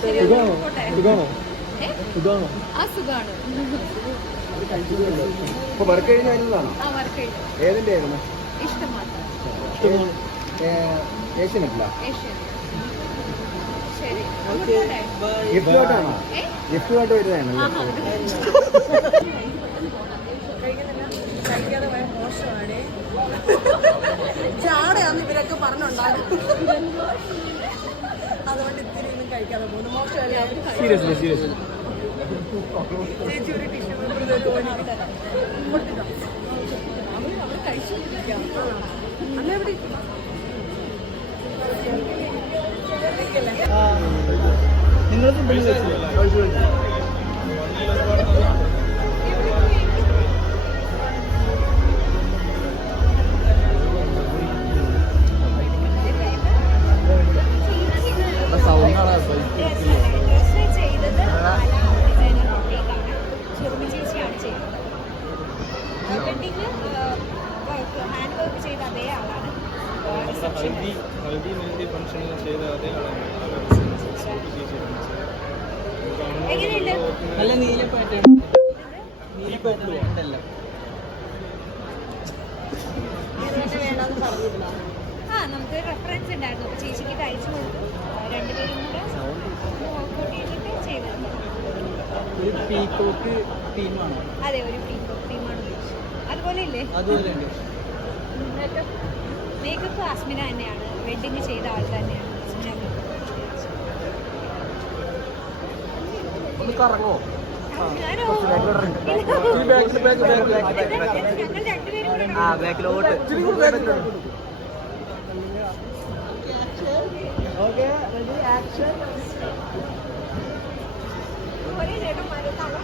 സുഖാണോ. സുഖാണോ ആ സുഖാണ് ഇപ്പൊ വർക്ക് കഴിഞ്ഞായിരുന്നതാണോ ആ വർക്ക് കഴിഞ്ഞു. ഏതിന്റെ ആയിരുന്നു ഇഷ്ടമാണ്. പോട്ടെ? ഗിഫ്റ്റുമായിട്ടാണോ? ഗിഫ്റ്റുമായിട്ട് വരുന്നതാണല്ലേ ചാടയാന്ന് ഇവരൊക്കെ പറഞ്ഞുണ്ടാകും കഴിക്കാതെ പോകുന്നു. മോശമല്ലേ അവർ സീരിയസ്ലി സീരിയസ്ലി ചേച്ചി ഒരു ടിഷ്യൂ പേപ്പർ തരുമോ അവർ അവർ കഴിച്ചുകൊണ്ടിരിക്കാം അല്ല എവിടെ നിങ്ങൾ നീല പാറ്റേൺ നീല പാറ്റേൺ ഉണ്ടല്ലോ വേണമെന്ന് പറഞ്ഞിരുന്നോ? ആ നമുക്ക് റെഫറൻസ് ഉണ്ടായിരുന്നു. ചേച്ചിക്ക് ഇത് അയച്ചു കൊടുത്തു. അതെ ഒരു പീകോക്ക് തീമാണ് അതുപോലെ ഇല്ലേ മേക്കപ്പ് അസ്മിന തന്നെയാണ്. വെഡിങ് ചെയ്ത ആൾ തന്നെയാണ്. ഓക്കെ റെഡി ആക്ഷൻ ભરીને એનો મારે તાલો